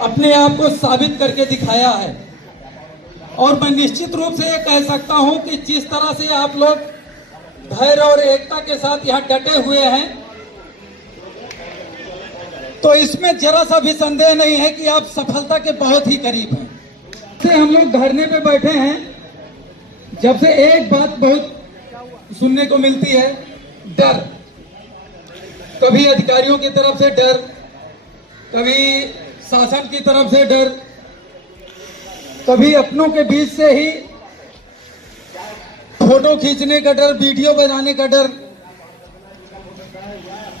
अपने आप को साबित करके दिखाया है। और मैं निश्चित रूप से ये कह सकता हूं कि जिस तरह से आप लोग धैर्य और एकता के साथ यहाँ डटे हुए हैं, तो इसमें जरा सा भी संदेह नहीं है कि आप सफलता के बहुत ही करीब हैं। से हम लोग धरने पे बैठे हैं, जब से एक बात बहुत सुनने को मिलती है, डर। कभी अधिकारियों की तरफ से डर, कभी शासन की तरफ से डर, कभी अपनों के बीच से ही फोटो खींचने का डर, वीडियो बनाने का डर।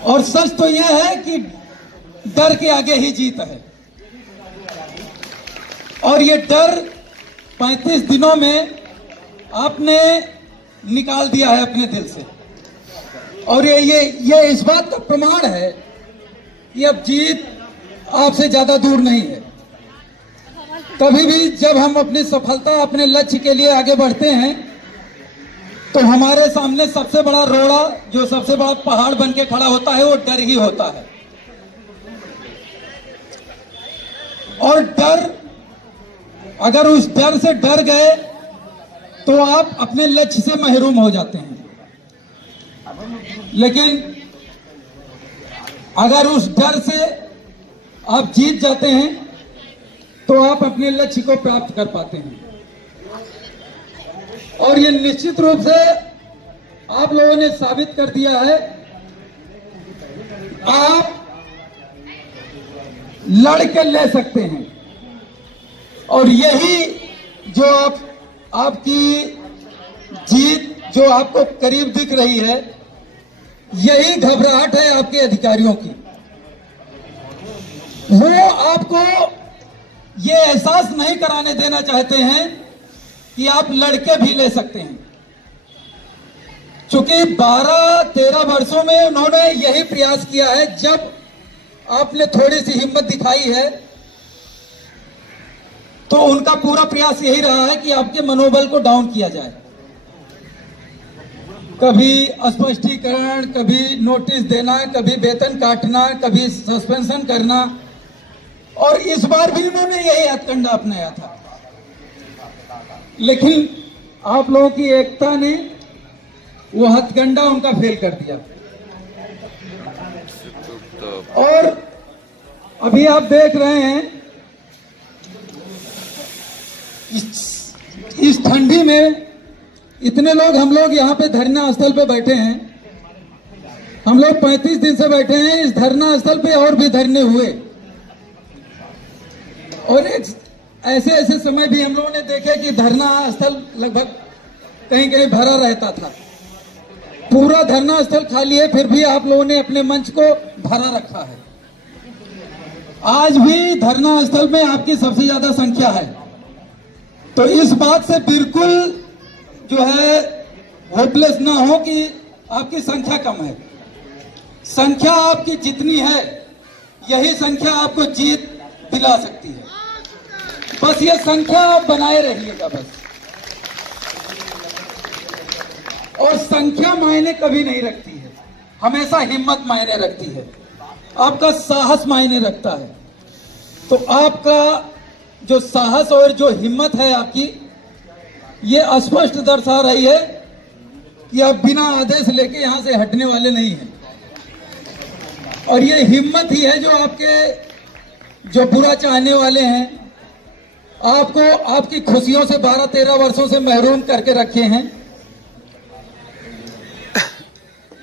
और सच तो यह है कि डर के आगे ही जीत है। और ये डर 35 दिनों में आपने निकाल दिया है अपने दिल से। और ये इस बात का प्रमाण है कि अब जीत आपसे ज्यादा दूर नहीं है। कभी भी जब हम अपनी सफलता, अपने लक्ष्य के लिए आगे बढ़ते हैं, तो हमारे सामने सबसे बड़ा रोड़ा, जो सबसे बड़ा पहाड़ बन के खड़ा होता है, वो डर ही होता है। और डर, अगर उस डर से डर गए तो आप अपने लक्ष्य से महरूम हो जाते हैं। लेकिन अगर उस डर से आप जीत जाते हैं तो आप अपने लक्ष्य को प्राप्त कर पाते हैं। और ये निश्चित रूप से आप लोगों ने साबित कर दिया है, आप लड़के ले सकते हैं। और यही जो आपकी जीत जो आपको करीब दिख रही है, यही घबराहट है आपके अधिकारियों की। वो आपको ये एहसास नहीं कराने देना चाहते हैं कि आप लड़के भी ले सकते हैं। चूंकि 12-13 वर्षों में उन्होंने यही प्रयास किया है। जब आपने थोड़ी सी हिम्मत दिखाई है तो उनका पूरा प्रयास यही रहा है कि आपके मनोबल को डाउन किया जाए। कभी स्पष्टीकरण, कभी नोटिस देना, कभी वेतन काटना, कभी सस्पेंशन करना। और इस बार भी उन्होंने यही हथकंडा अपनाया था। लेकिन आप लोगों की एकता ने वो हथकंडा उनका फेल कर दिया। और अभी आप देख रहे हैं, इस ठंडी में इतने लोग, हम लोग यहाँ पे धरना स्थल पे बैठे हैं। हम लोग 35 दिन से बैठे हैं इस धरना स्थल पे, और भी धरने हुए। और ऐसे ऐसे समय भी हम लोगों ने देखे कि धरना स्थल लगभग कहीं कहीं भरा रहता था। पूरा धरना स्थल खाली है, फिर भी आप लोगों ने अपने मंच को भरा रखा है। आज भी धरना स्थल में आपकी सबसे ज्यादा संख्या है। तो इस बात से बिल्कुल जो है होपलेस ना हो कि आपकी संख्या कम है। संख्या आपकी जितनी है, यही संख्या आपको जीत दिला सकती है। बस ये संख्या आप बनाए रहिएगा बस। और संख्या मायने कभी नहीं रखती है, हमेशा हिम्मत मायने रखती है, आपका साहस मायने रखता है। तो आपका जो साहस और जो हिम्मत है आपकी, ये स्पष्ट दर्शा रही है कि आप बिना आदेश लेके यहां से हटने वाले नहीं हैं। और ये हिम्मत ही है जो आपके जो बुरा चाहने वाले हैं, आपको आपकी खुशियों से 12-13 वर्षों से महरूम करके रखे हैं,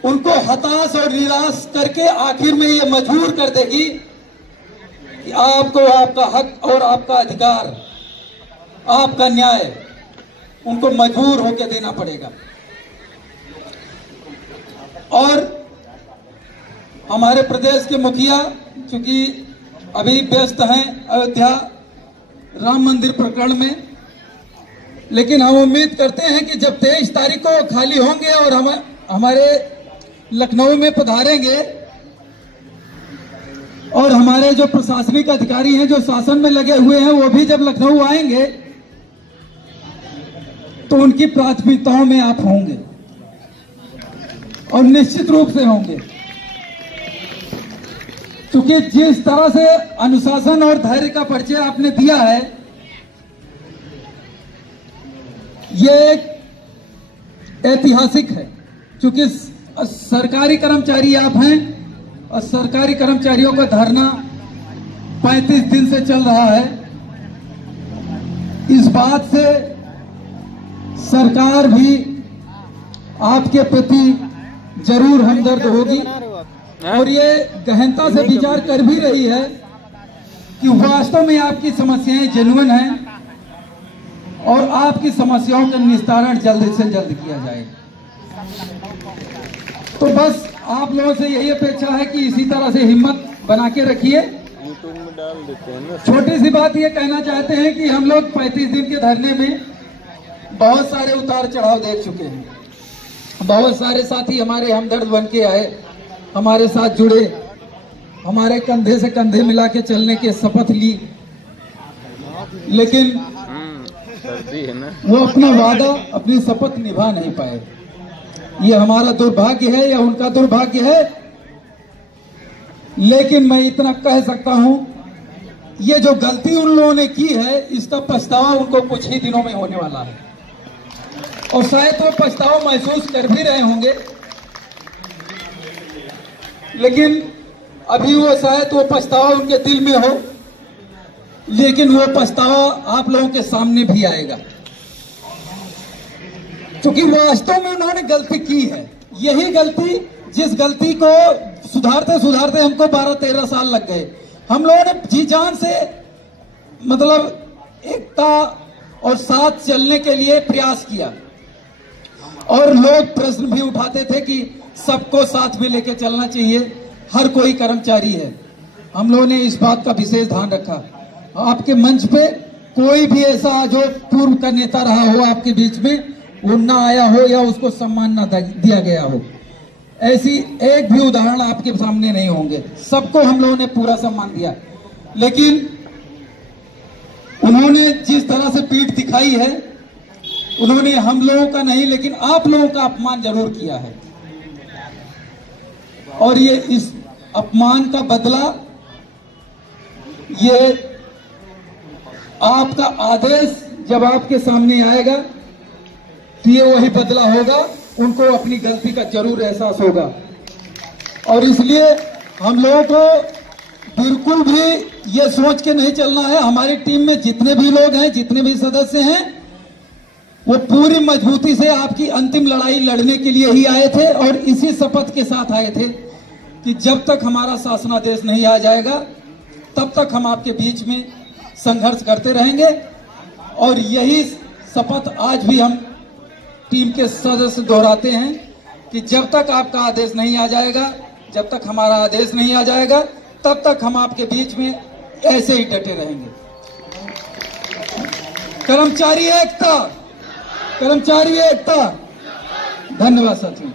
उनको हताश और निराश करके आखिर में ये मजबूर कर देगी कि आपको आपका हक और आपका अधिकार, आपका न्याय उनको मजबूर होकर देना पड़ेगा। और हमारे प्रदेश के मुखिया चूंकि अभी व्यस्त हैं अयोध्या राम मंदिर प्रकरण में, लेकिन हम उम्मीद करते हैं कि जब 23 तारीख को खाली होंगे और हमारे लखनऊ में पधारेंगे, और हमारे जो प्रशासनिक अधिकारी हैं जो शासन में लगे हुए हैं, वो भी जब लखनऊ आएंगे तो उनकी प्राथमिकताओं में आप होंगे और निश्चित रूप से होंगे। क्योंकि जिस तरह से अनुशासन और धैर्य का परिचय आपने दिया है, ये एक ऐतिहासिक है। क्योंकि सरकारी कर्मचारी आप हैं और सरकारी कर्मचारियों का धरना 35 दिन से चल रहा है। इस बात से सरकार भी आपके प्रति जरूर हमदर्द होगी और ये गहनता से विचार कर भी रही है कि वास्तव में आपकी समस्याएं जेन्युइन हैं और आपकी समस्याओं का निस्तारण जल्द से जल्द किया जाए। तो बस आप लोगों से यही अपेक्षा है कि इसी तरह से हिम्मत बना के रखिए। छोटी सी बात ये कहना चाहते हैं कि हम लोग 35 दिन के धरने में बहुत सारे उतार चढ़ाव देख चुके हैं। बहुत सारे साथी हमारे हमदर्द बन के आए, हमारे साथ जुड़े, हमारे कंधे से कंधे मिला के चलने के शपथ ली, लेकिन वो अपना वादा, अपनी शपथ निभा नहीं पाए। ये हमारा दुर्भाग्य है या उनका दुर्भाग्य है, लेकिन मैं इतना कह सकता हूं, ये जो गलती उन लोगों ने की है इसका पछतावा उनको कुछ ही दिनों में होने वाला है और शायद वो पछतावा महसूस कर भी रहे होंगे, लेकिन अभी वो शायद वो पछतावा उनके दिल में हो, लेकिन वो पछतावा आप लोगों के सामने भी आएगा, क्योंकि वास्तव में उन्होंने गलती की है। यही गलती, जिस गलती को सुधारते सुधारते हमको 12-13 साल लग गए। हम लोगों ने जी जान से मतलब एकता और साथ चलने के लिए प्रयास किया और लोग प्रश्न भी उठाते थे कि सबको साथ में लेकर चलना चाहिए, हर कोई कर्मचारी है। हम लोगों ने इस बात का विशेष ध्यान रखा। आपके मंच पे कोई भी ऐसा जो पूर्व का नेता रहा हो आपके बीच में, वो ना आया हो या उसको सम्मान ना दिया गया हो, ऐसी एक भी उदाहरण आपके सामने नहीं होंगे। सबको हम लोगों ने पूरा सम्मान दिया, लेकिन उन्होंने जिस तरह से पीठ दिखाई है, उन्होंने हम लोगों का नहीं लेकिन आप लोगों का अपमान जरूर किया है और ये इस अपमान का बदला, ये आपका आदेश जब आपके सामने आएगा तो ये वही बदला होगा। उनको अपनी गलती का जरूर एहसास होगा और इसलिए हम लोगों को बिल्कुल भी ये सोच के नहीं चलना है। हमारी टीम में जितने भी लोग हैं, जितने भी सदस्य हैं, वो पूरी मजबूती से आपकी अंतिम लड़ाई लड़ने के लिए ही आए थे और इसी शपथ के साथ आए थे कि जब तक हमारा शासनादेश नहीं आ जाएगा तब तक हम आपके बीच में संघर्ष करते रहेंगे। और यही शपथ आज भी हम टीम के सदस्य दोहराते हैं कि जब तक आपका आदेश नहीं आ जाएगा, जब तक हमारा आदेश नहीं आ जाएगा, तब तक हम आपके बीच में ऐसे ही डटे रहेंगे। कर्मचारी एकता, कर्मचारी एकता। धन्यवाद साथियों।